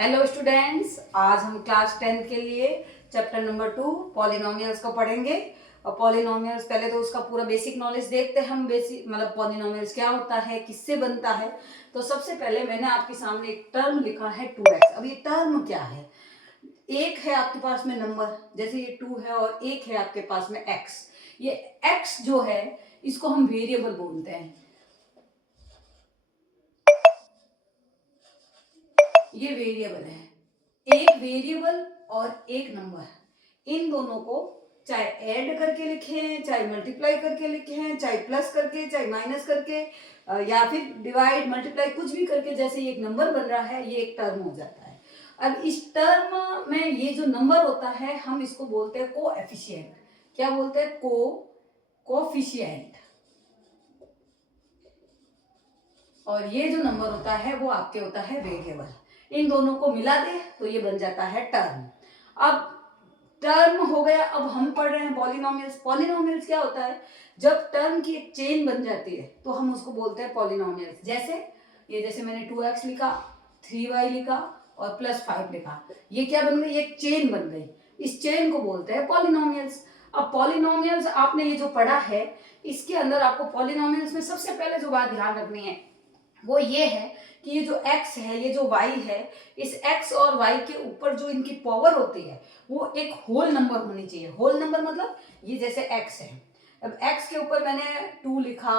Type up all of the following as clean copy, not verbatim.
Hello students, आज हम class 10 के लिए चैप्टर नंबर 2 पॉलिनोमियल्स को पढ़ेंगे। और पॉलिनोमियल्स पहले तो उसका पूरा बेसिक नॉलेज देखते हैं हम। बेसिक मतलब पॉलिनोमियल्स क्या होता है, किससे बनता है। तो सबसे पहले मैंने आपके सामने एक टर्म लिखा है 2x। अब ये टर्म क्या है? एक है आपके पास में नंबर, जैसे ये 2 है, और एक है आपके पास में x। ये x जो है इसको हम वेरिएबल बोलते हैं। ये वेरिएबल है, एक वेरिएबल और एक नंबर। इन दोनों को चाहे ऐड करके लिखें, चाहे मल्टीप्लाई करके लिखें, चाहे प्लस करके, चाहे माइनस करके, या फिर डिवाइड मल्टीप्लाई कुछ भी करके, जैसे ये एक नंबर बन रहा है, ये एक टर्म हो जाता है। अब इस टर्म में ये जो नंबर होता है हम इसको बोलते हैं कोएफिशिएंट। क्या बोलते हैं? कोएफिशिएंट। और ये जो नंबर होता है वो आपके होता है वेरिएबल। इन दोनों को मिला दे तो ये बन जाता है टर्म। अब टर्म हो गया। अब हम पढ़ रहे हैं पॉलिनोमियल्स। पॉलिनोमियल्स क्या होता है? जब टर्म की एक चेन बन जाती है तो हम उसको बोलते हैं पॉलिनोमियल्स। जैसे मैंने 2x लिखा, 3y लिखा और +5 लिखा, ये क्या बन गई? एक चेन बन गई। इस चेन को बोलते हैं पॉलिनोमियल्स। अब पॉलिनोमियल्स आपने ये जो पढ़ा है, इसके अंदर आपको पॉलिनोमियल्स में सबसे पहले जो बात ध्यान रखनी है वो ये है कि ये जो x है, ये जो y है, इस x और y के ऊपर जो इनकी पावर होती है वो एक होल नंबर होनी चाहिए। होल नंबर मतलब ये जैसे x है। अब x के ऊपर मैंने 2 लिखा,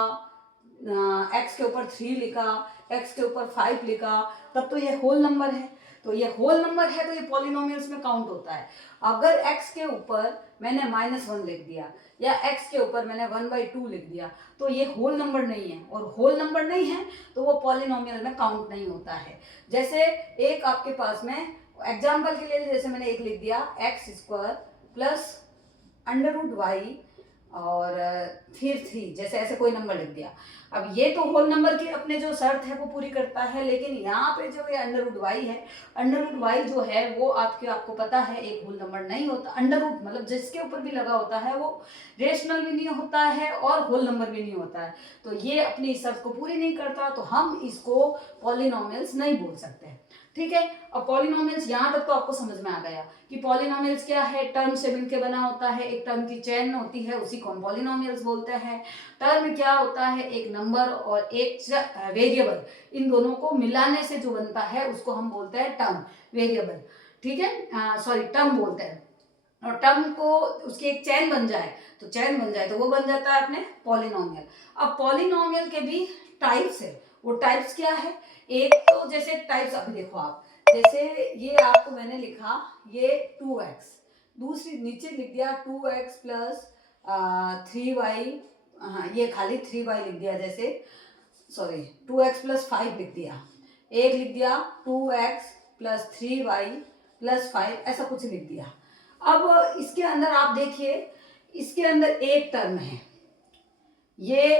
x के ऊपर 3 लिखा, x के ऊपर 5 लिखा, तब तो ये होल नंबर है। तो ये होल नंबर है तो ये पॉलिनोमियल्स में काउंट होता है। अगर x के ऊपर मैंने -1 लिख दिया या x के ऊपर मैंने 1/2 लिख दिया तो ये होल नंबर नहीं है, और होल नंबर नहीं है तो वो पॉलिनोमियल में काउंट नहीं होता है। जैसे एक आपके पास में एग्जाम्पल के लिए, जैसे मैंने एक लिख दिया x² प्लस √y और फिर 3, जैसे ऐसे कोई नंबर लिख दिया। अब ये तो होल नंबर की अपने जो शर्त है वो पूरी करता है, लेकिन यहाँ पे जो ये √y है, √y जो है वो आपको पता है एक होल नंबर नहीं होता। अंडर रूट मतलब जिसके ऊपर भी लगा होता है वो रेशनल भी नहीं होता है और होल नंबर भी नहीं होता है। तो ये अपनी शर्त को पूरी नहीं करता, तो हम इसको पॉलिनोमियल्स नहीं बोल सकते। ठीक है। अब पॉलिनोमियल्स यहाँ तक तो आपको समझ में आ गया कि पॉलिनोमियल्स क्या है। टर्म से मिलकर बना होता है, एक टर्म की चेन होती है, उसी को हम पॉलिनोमियल्स बोलते हैं। टर्म क्या होता है? एक नंबर और एक वेरिएबल, इन दोनों को मिलाने से जो बनता है उसको हम बोलते हैं टर्म, वेरिएबल। ठीक है, सॉरी, टर्म बोलते हैं। और टर्म को उसकी एक चेन बन जाए तो वो बन जाता है अपने पॉलिनोमियल। अब पॉलिनोमियल के भी टाइप्स है। वो टाइप्स क्या है? एक तो जैसे टाइप्स अभी देखो आप, जैसे ये आपको मैंने लिखा ये 2x, दूसरी नीचे लिख दिया 2x प्लस 3y, हाँ ये खाली 3y लिख दिया, जैसे सॉरी 2x प्लस 5 लिख दिया, एक लिख दिया 2x प्लस 3y प्लस 5, ऐसा कुछ लिख दिया। अब इसके अंदर आप देखिए, इसके अंदर एक टर्म है, ये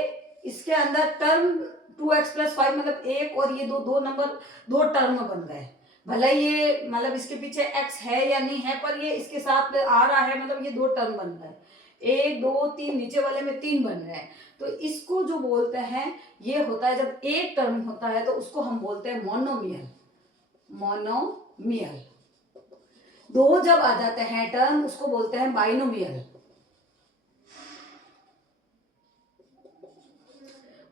इसके अंदर टर्म 2x प्लस 5 मतलब एक, और ये दो नंबर, दो टर्म बन गए। भले ये मतलब इसके पीछे x है या नहीं है, पर ये इसके साथ आ रहा है, मतलब ये दो टर्म बन गए। 1 2 3, नीचे वाले में 3 बन रहे हैं। तो इसको जो बोलते हैं, ये होता है जब एक टर्म होता है तो उसको हम बोलते हैं मोनोमियल। मोनोमियल। दो जब आ जाते हैं टर्म उसको बोलते हैं बाइनोमियल,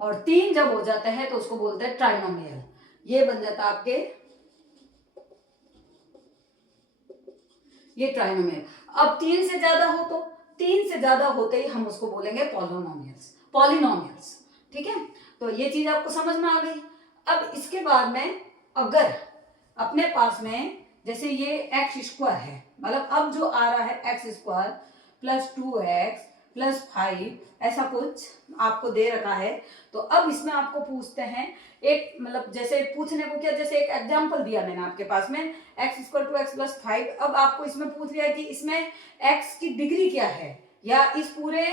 और 3 जब हो जाते हैं तो उसको बोलते हैं ट्राइनोमियल। ये बन जाता है आपके ये ट्राइनोमियल। अब 3 से ज्यादा हो तो 3 से ज्यादा होते ही हम उसको बोलेंगे पॉलिनोमियल्स। ठीक है, तो ये चीज आपको समझ में आ गई। अब इसके बाद में अगर अपने पास में जैसे ये x² है, मतलब अब जो आ रहा है x² प्लस 2x प्लस 5, ऐसा कुछ आपको दे रखा है। तो अब इसमें आपको पूछते हैं एक, मतलब जैसे पूछने को क्या, जैसे एक एग्जांपल दिया मैंने आपके पास में x² टू x प्लस 5। अब आपको इसमें पूछ लिया कि इसमें x की डिग्री क्या है, या इस पूरे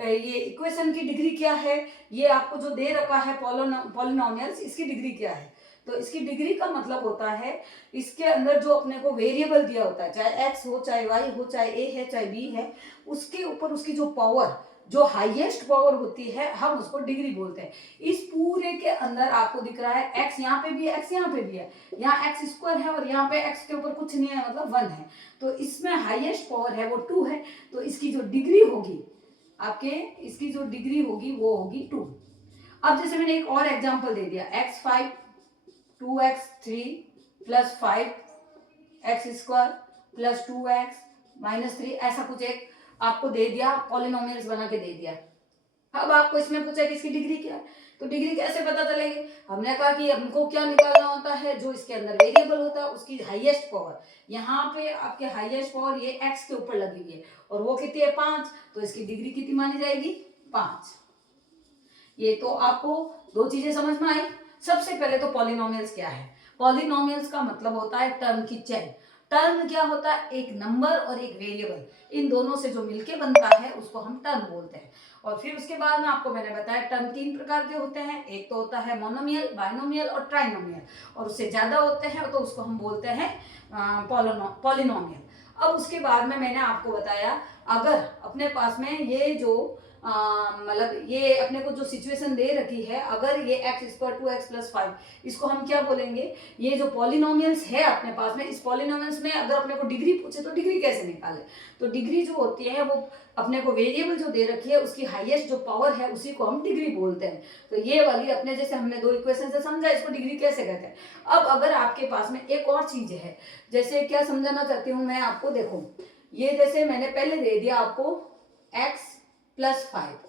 ये इक्वेशन की डिग्री क्या है। ये आपको जो दे रखा है पॉलिनोमियल्स, इसकी डिग्री क्या है। तो इसकी डिग्री का मतलब होता है इसके अंदर जो अपने को वेरिएबल दिया होता है, चाहे x हो, चाहे y हो, चाहे a है, चाहे b है, उसके ऊपर उसकी जो पावर जो हाईएस्ट पावर होती है हम उसको डिग्री बोलते हैं। इस पूरे के अंदर आपको दिख रहा है x यहाँ पे भी है, x यहाँ पे भी है, यहाँ एक्स स्क्वायर है और यहाँ पे x के ऊपर कुछ नहीं है, मतलब 1 है। तो इसमें हाईएस्ट पावर है वो 2 है, तो इसकी जो डिग्री होगी आपके, इसकी जो डिग्री होगी वो होगी 2। अब जैसे मैंने एक और एग्जांपल दे दिया, x5 2x3 plus 5x square plus 2x minus 3, ऐसा कुछ एक आपको दे दिया, पॉलिनोमियल्स बना के दे दिया। अब आपको इसमें पूछा कि इसकी डिग्री क्या है, तो डिग्री कैसे पता चलेगी? हमने कहा कि हमको क्या निकालना होता है, जो इसके अंदर वेरिएबल होता है उसकी हाईएस्ट पावर। यहाँ पे आपके हाईएस्ट पावर ये x के ऊपर लगी हुई है और वो कितनी है 5, तो इसकी डिग्री कितनी मानी जाएगी 5। ये तो आपको दो चीजें समझ में आई। सबसे पहले तो पॉलिनोमियल्स क्या है? पॉलिनोमियल्स का मतलब होता है टर्म की चेन। टर्म क्या होता है? एक नंबर और एक वेरिएबल, इन दोनों से जो मिलके बनता है उसको हम टर्म बोलते हैं। और फिर उसके बाद में आपको मैंने बताया टर्म 3 प्रकार के होते हैं, एक तो होता है मोनोमियल, बाइनोमियल और ट्राइनोमियल, और उससे ज्यादा होते हैं तो उसको हम बोलते हैं पॉलिनोमियल। अब उसके बाद में मैंने आपको बताया, अगर अपने पास में ये जो मतलब ये अपने को जो सिचुएशन दे रखी है, अगर ये x स्क्वायर 2x प्लस 5, इसको हम क्या बोलेंगे? ये जो पॉलिनोमियल्स है अपने पास में, इस पॉलिनोमियल्स में अगर अपने को डिग्री पूछे तो डिग्री कैसे निकाले? तो डिग्री जो होती है वो अपने को वेरिएबल जो दे रखी है उसकी हाईएस्ट जो पावर है उसी को हम डिग्री बोलते हैं। तो ये वाली अपने, जैसे हमने दो इक्वेशन से समझा, इसको डिग्री कैसे कहते हैं। अब अगर आपके पास में एक और चीज है, जैसे क्या समझाना चाहती हूँ मैं आपको, देखो ये जैसे मैंने पहले दे दिया आपको x प्लस 5,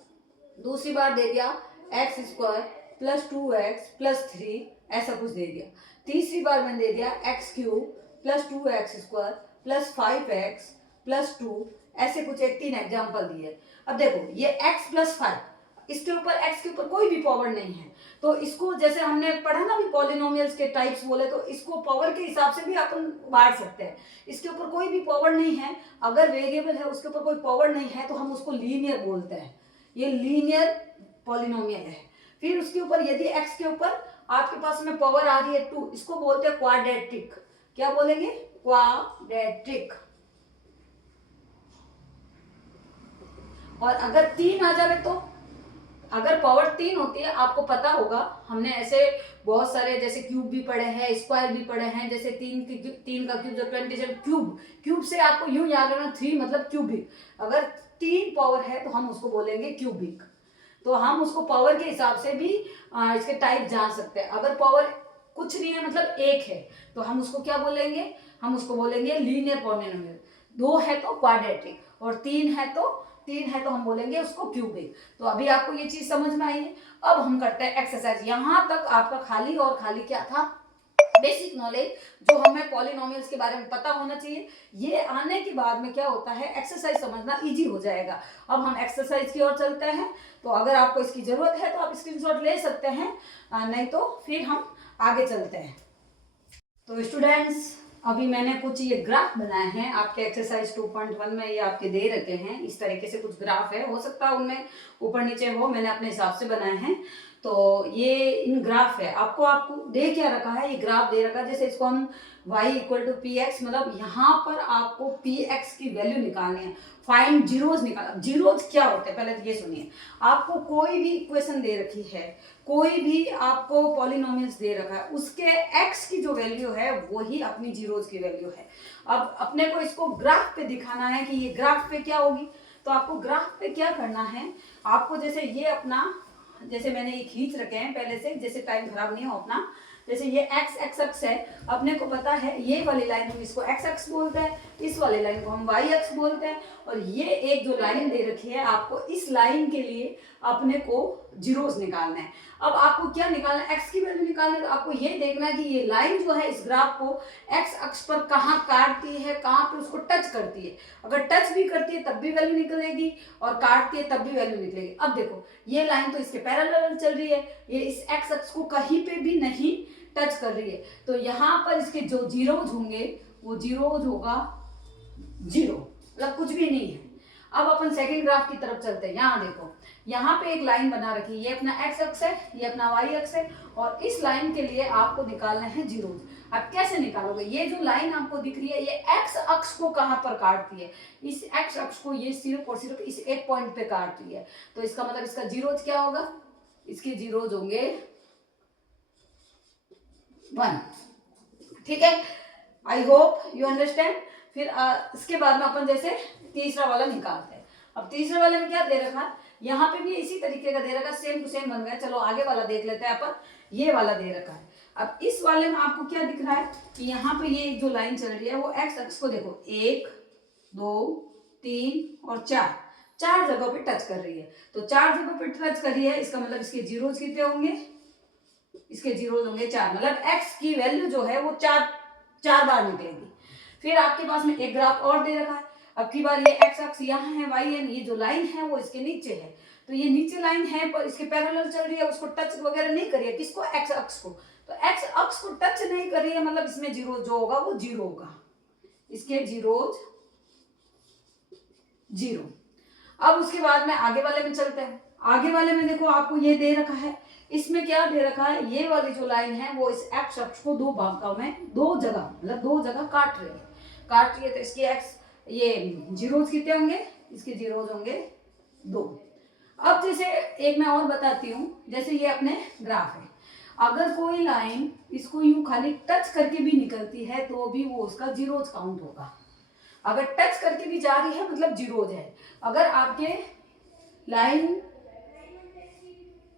दूसरी बार दे दिया x square plus 2x plus 3, ऐसा कुछ दे दिया, तीसरी बार मैंने दे दिया x cube plus 2x square plus 5x plus 2, ऐसे कुछ एक 3 एग्जाम्पल दिए। अब देखो ये x प्लस 5, इसके ऊपर x के ऊपर कोई भी पावर नहीं है, तो इसको जैसे हमने पढ़ा ना भी पॉलिनोमियल्स के टाइप्स बोले, तो इसको पावर के हिसाब से भी अपन बांट सकते हैं। इसके ऊपर कोई भी पावर नहीं है, अगर वेरिएबल है उसके ऊपर कोई पावर नहीं है तो हम उसको लीनियर बोलते हैं, ये लीनियर पॉलिनोमियल है। फिर उसके ऊपर यदि x के ऊपर आपके पास में पावर आ रही है 2, इसको बोलते हैं क्वाड्रेटिक। क्या बोलेंगे? क्वाड्रेटिक। और अगर 3 आ जाए तो, अगर पावर 3 होती है, आपको पता होगा हमने ऐसे बहुत सारे जैसे क्यूब भी पढ़े हैं, स्क्वायर भी पढ़े हैं, जैसे 3 का क्यूब जो 27, क्यूब से आपको यूं याद रखना 3 मतलब क्यूबिक। अगर 3 पावर है तो हम उसको बोलेंगे क्यूबिक। तो हम उसको पावर के हिसाब से भी इसके टाइप जान सकते हैं। अगर पावर कुछ नहीं है मतलब 1 है तो हम उसको क्या बोलेंगे? हम उसको बोलेंगे लीनियर पॉलिनोमियल। 2 है तो क्वाड्रेटिक और 3 है तो हम बोलेंगे उसको क्यूबिक। तो अभी आपको ये चीज समझ में आई है। अब हम करते हैं एक्सरसाइज। यहाँ तक आपका खाली और खाली क्या था? बेसिक नॉलेज, जो हमें पॉलिनोमियल्स के बारे में पता होना चाहिए। ये आने के बाद में क्या होता है, एक्सरसाइज समझना इजी हो जाएगा। अब हम एक्सरसाइज की ओर चलते हैं, तो अगर आपको इसकी जरूरत है तो आप स्क्रीनशॉट ले सकते हैं, नहीं तो फिर हम आगे चलते हैं। तो स्टूडेंट्स, अभी मैंने कुछ ये ग्राफ बनाए हैं आपके एक्सरसाइज 2.1 में, ये आपके दे रखे हैं। इस तरीके से कुछ ग्राफ है, हो सकता है उनमें ऊपर नीचे हो, मैंने अपने हिसाब से बनाए हैं। तो ये इन ग्राफ है, आपको दे क्या रखा है, ये ग्राफ दे रखा है। जैसे इसको हम y equal to P X, मतलब यहाँ पर आपको पी एक्स की वैल्यू निकालनी है, फाइंड जीरोज निकालना। जीरोज क्या होते हैं पहले तो ये सुनिए। आपको कोई भी इक्वेशन दे रखी है, कोई भी आपको पॉलिनोमियल्स दे रखा है, उसके x की जो वैल्यू है वही अपनी जीरोज की वैल्यू है। अब अपने को इसको ग्राफ पे दिखाना है कि ये ग्राफ पे क्या होगी। तो आपको ग्राफ पे क्या करना है, आपको जैसे ये अपना, जैसे मैंने ये खींच रखे हैं पहले से, जैसे टाइम खराब नहीं हो अपना। जैसे ये x अक्ष है, अपने को पता है ये वाली लाइन हम इसको x अक्ष बोलते हैं, इस वाली लाइन को हम y अक्ष बोलते हैं। और ये एक जो लाइन दे रखी है, आपको इस लाइन के लिए अपने को जीरोस निकालना है। अब आपको क्या निकालना है, x की वैल्यू निकालनी है। तो आपको ये देखना है कि ये लाइन जो है इस ग्राफ को x अक्ष पर कहाँ काटती है, कहाँ पे उसको टच करती है। अगर टच भी करती है तब भी वैल्यू निकलेगी, और काटती है तब भी वैल्यू निकलेगी। अब देखो ये लाइन तो इसके पैरेलल चल रही है, ये इस x अक्ष को कहीं पे भी नहीं टच कर रही है। तो यहाँ पर इसके जो जीरोज होंगे वो जीरोज होगा 0, मतलब कुछ भी नहीं है। अब अपन सेकंड ग्राफ की तरफ चलते हैं। यहाँ देखो, यहाँ पे एक लाइन बना रखी है, ये अपना x अक्ष है, ये अपना y अक्ष है, और इस लाइन के लिए आपको निकालना है जीरोज। अब कैसे निकालोगे? ये जो लाइन आपको दिख रही है ये एक्स अक्ष को कहाँ पर काटती है? इस एक्स अक्ष को ये सिर्फ और सिर्फ इस एक पॉइंट पे काटती है। तो इसका मतलब इसका जीरोज क्या होगा? इसके जीरोज होंगे 1। ठीक है, आई होप यू अंडरस्टैंड। फिर इसके बाद में अपन जैसे तीसरा वाला निकालते हैं। अब तीसरे वाले में क्या दे रखा है? यहाँ पे भी इसी तरीके का दे रखा है, सेम टू सेम बन गया। चलो आगे वाला देख लेते हैं अपन। ये वाला दे रखा है। अब इस वाले में आपको क्या दिख रहा है कि यहाँ पे ये जो लाइन चल रही है वो एक्स अक्ष को देखो 1 2 3 और 4 जगहों पे टच कर रही है। तो 4 जगहों पे टच कर रही है, इसका मतलब इसके जीरोज कितने होंगे? इसके जीरोज होंगे 4। मतलब एक्स की वैल्यू जो है वो 4 बार निकलेगी। फिर आपके पास में एक ग्राफ और दे रखा है। अब की बार ये एक्स अक्ष यहाँ है, वाई है, ये जो लाइन है वो इसके नीचे है। तो ये नीचे लाइन है पर इसके पैरेलल चल रही है, उसको टच वगैरह नहीं कर रही है। किसको? एक्स अक्ष को। तो एक्स अक्ष को टच नहीं कर रही है, मतलब इसमें जीरो जो होगा वो जीरो होगा। इसके जीरोज 0। अब उसके बाद में आगे वाले में चलते हैं। आगे वाले में देखो आपको ये दे रखा है। इसमें क्या दे रखा है? ये वाली जो लाइन है वो इस एक्स अक्ष को 2 भागों में 2 जगह मतलब 2 जगह काट रही है। तो इसके एक्स ये जीरोज कितने होंगे? इसके जीरोज होंगे 2। अब जैसे एक मैं और बताती हूँ, जैसे ये अपने ग्राफ है। अगर कोई लाइन इसको यूं खाली टच करके भी निकलती है तो भी वो उसका जीरोज काउंट होगा। अगर टच करके भी जा रही है मतलब जीरोज है। अगर आपके लाइन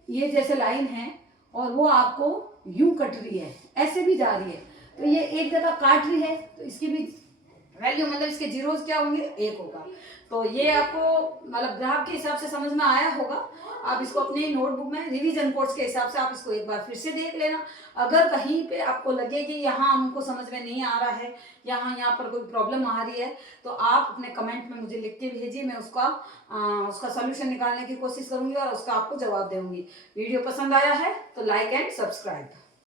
ये जैसे लाइन है और वो आपको यूं कट रही है, ऐसे भी जा रही है, तो ये एक जगह काट रही है तो इसकी भी वैल्यू मतलब इसके जीरोज क्या होंगे? 1 होगा। तो ये आपको मतलब ग्राफ के हिसाब से समझ में आया होगा। आप इसको अपने नोटबुक में रिवीजन कोर्स के हिसाब से आप इसको एक बार फिर से देख लेना। अगर कहीं पे आपको लगे कि यहाँ हमको समझ में नहीं आ रहा है, यहाँ पर कोई प्रॉब्लम आ रही है, तो आप अपने कमेंट में मुझे लिख के भेजिए। मैं उसका सॉल्यूशन निकालने की कोशिश करूँगी और उसका आपको जवाब दूंगी। वीडियो पसंद आया है तो लाइक एंड सब्सक्राइब।